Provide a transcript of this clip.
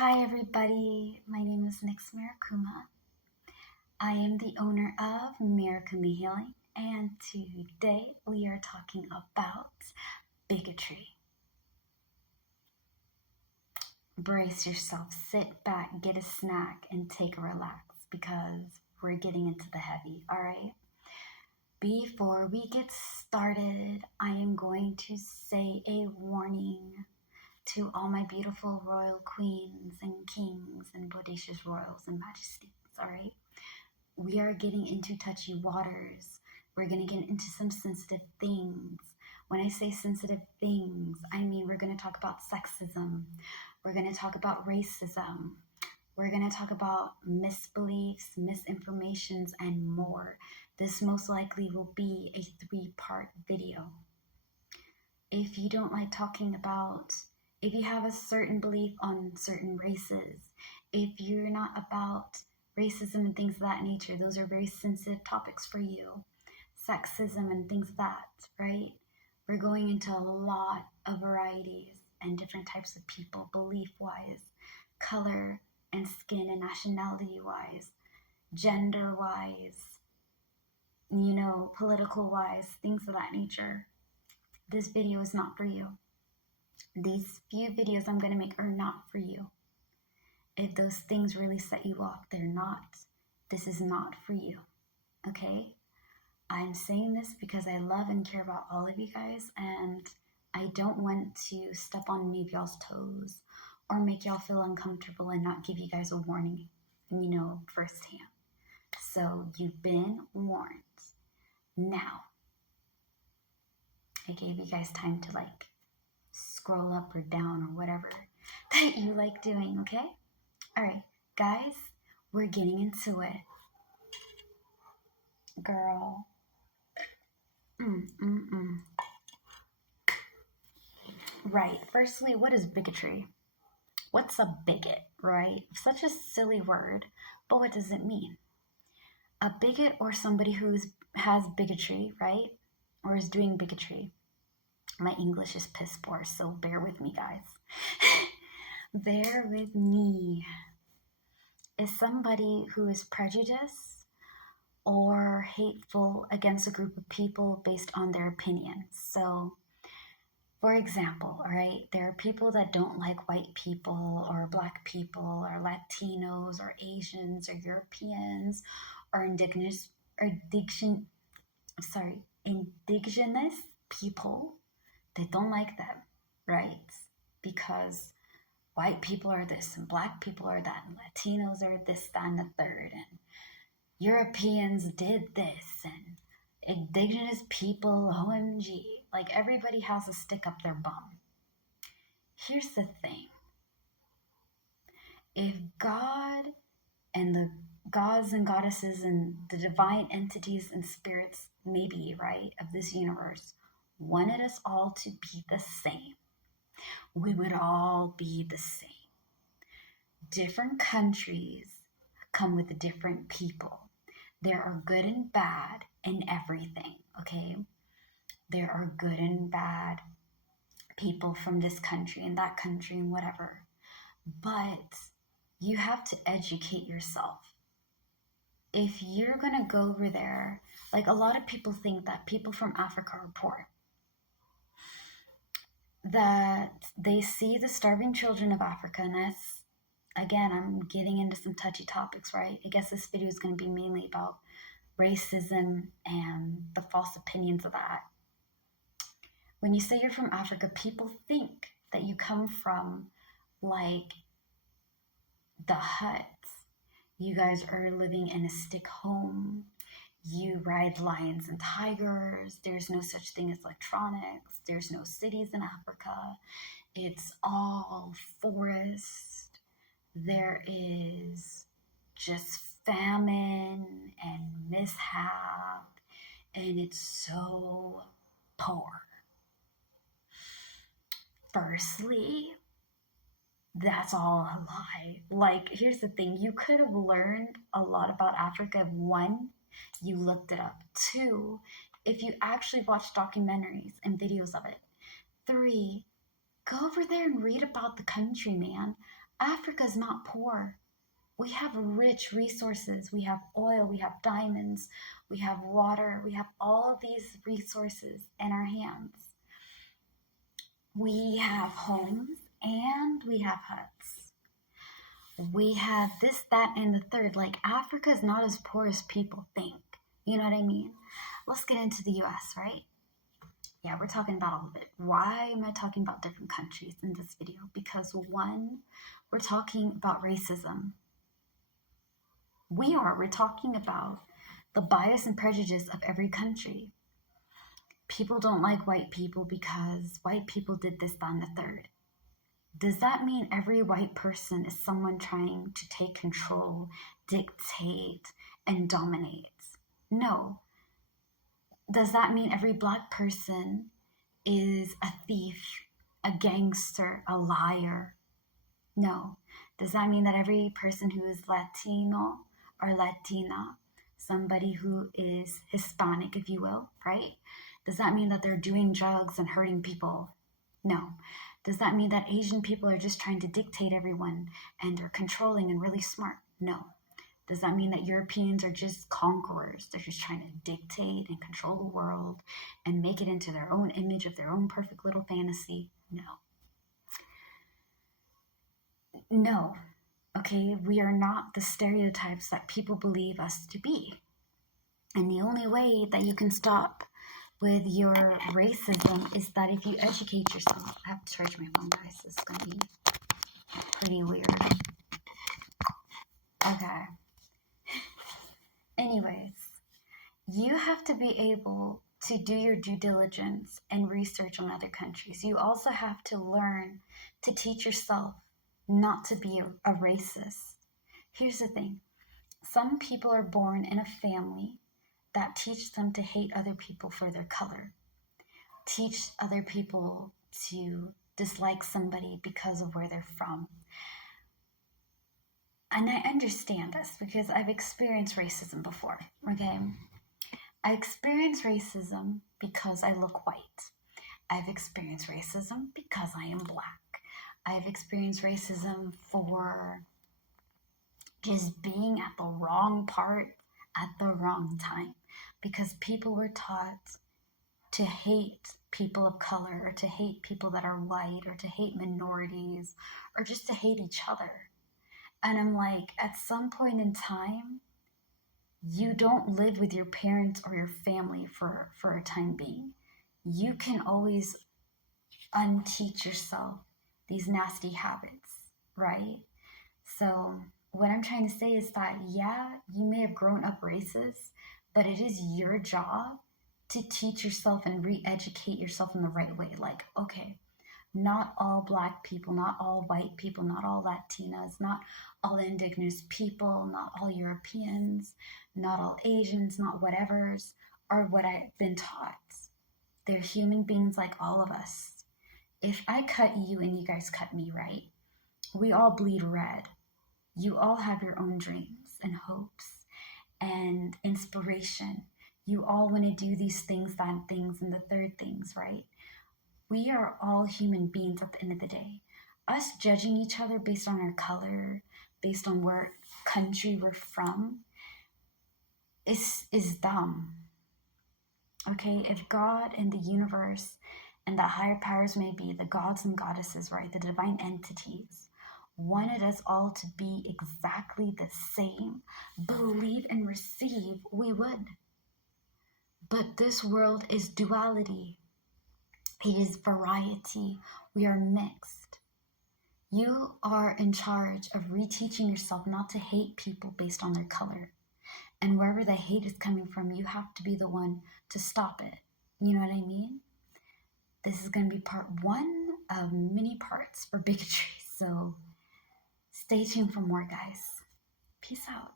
Hi everybody, my name is Nix Mirakuma. I am the owner of Mirakumi Healing, and today we are talking about bigotry. Brace yourself, sit back, get a snack, and take a relax because we're getting into the heavy, alright? Before we get started, I am going to say a warning to all my beautiful royal queens and kings and bodacious royals and majesties, all right? We are getting into touchy waters. We're going to get into some sensitive things. When I say sensitive things, I mean we're going to talk about sexism. We're going to talk about racism. We're going to talk about misbeliefs, misinformations, and more. This most likely will be a 3-part video. If you don't like talking about, if you have a certain belief on certain races, if you're not about racism and things of that nature, those are very sensitive topics for you. Sexism and things of that, right? We're going into a lot of varieties and different types of people, belief-wise, color and skin and nationality-wise, gender-wise, political-wise, things of that nature. This video is not for you. These few videos I'm going to make are not for you. If those things really set you off, they're not. This is not for you, okay? I'm saying this because I love and care about all of you guys, and I don't want to step on any of y'all's toes or make y'all feel uncomfortable and not give you guys a warning, firsthand. So you've been warned. Now, I gave you guys time to scroll up or down or whatever that you like doing, okay? All right, guys, we're getting into it. Girl. Right, firstly, what is bigotry? What's a bigot, right? Such a silly word, but what does it mean? A bigot or somebody who has bigotry, right? Or is doing bigotry. My English is piss poor, so bear with me, guys. Bear with me. Is somebody who is prejudiced or hateful against a group of people based on their opinions. So, for example, all right, there are people that don't like white people or black people or Latinos or Asians or Europeans or indigenous people. They don't like them, right? Because white people are this and black people are that and Latinos are this, that, and the third, and Europeans did this and indigenous people, OMG. Like everybody has a stick up their bum. Here's the thing. If God and the gods and goddesses and the divine entities and spirits, maybe, right, of this universe wanted us all to be the same, we would all be the same. Different countries come with different people. There are good and bad in everything, okay? There are good and bad people from this country and that country and whatever. But you have to educate yourself. If you're going to go over there, like a lot of people think that people from Africa are poor. That they see the starving children of Africa, and that's, again, I'm getting into some touchy topics, right? I guess this video is going to be mainly about racism and the false opinions of that. When you say you're from Africa, people think that you come from like the huts. You guys are living in a stick home. You ride lions and tigers. There's no such thing as electronics. There's no cities in Africa. It's all forest. There is just famine and mishap, and it's so poor. Firstly, that's all a lie. Like, here's the thing. You could have learned a lot about Africa if, 1, you looked it up. 2, if you actually watched documentaries and videos of it. 3, go over there and read about the country, man. Africa's not poor. We have rich resources. We have oil, we have diamonds, we have water, we have all these resources in our hands. We have homes and we have huts. We have this, that, and the third. Like, Africa is not as poor as people think. You know what I mean? Let's get into the US, right? Yeah, we're talking about all of it. Why am I talking about different countries in this video? Because one, we're talking about racism. We're talking about the bias and prejudice of every country. People don't like white people because white people did this, that, and the third. Does that mean every white person is someone trying to take control, dictate, and dominate? No. Does that mean every black person is a thief, a gangster, a liar? No. Does that mean that every person who is Latino or Latina, somebody who is Hispanic, if you will, right? Does that mean that they're doing drugs and hurting people? No. Does that mean that Asian people are just trying to dictate everyone and they're controlling and really smart? No. Does that mean that Europeans are just conquerors? They're just trying to dictate and control the world and make it into their own image of their own perfect little fantasy? No. No. Okay, we are not the stereotypes that people believe us to be. And the only way that you can stop with your racism is that if you educate yourself. I have to charge my phone, guys. This is going to be pretty weird. Okay. Anyways, you have to be able to do your due diligence and research on other countries. You also have to learn to teach yourself not to be a racist. Here's the thing. Some people are born in a family that teach them to hate other people for their color. Teach other people to dislike somebody because of where they're from. And I understand this because I've experienced racism before, okay? I experienced racism because I look white. I've experienced racism because I am black. I've experienced racism for just being at the wrong part at the wrong time because people were taught to hate people of color or to hate people that are white or to hate minorities or just to hate each other. And I'm like, at some point in time, you don't live with your parents or your family for a time being. You can always unteach yourself these nasty habits, right? So what I'm trying to say is that, yeah, you may have grown up racist, but it is your job to teach yourself and re-educate yourself in the right way. Like, okay, not all black people, not all white people, not all Latinas, not all indigenous people, not all Europeans, not all Asians, not whatevers are what I've been taught. They're human beings like all of us. If I cut you and you guys cut me, right? We all bleed red. You all have your own dreams and hopes and inspiration. You all want to do these things, that things, and the third things, right? We are all human beings at the end of the day. Us judging each other based on our color, based on where country we're from, is dumb. Okay, if God and the universe and the higher powers may be, the gods and goddesses, right, the divine entities, wanted us all to be exactly the same, believe and receive, we would. But this world is duality. It is variety. We are mixed. You are in charge of reteaching yourself not to hate people based on their color. And wherever the hate is coming from, you have to be the one to stop it. You know what I mean? This is going to be part one of many parts for bigotry. So stay tuned for more, guys. Peace out.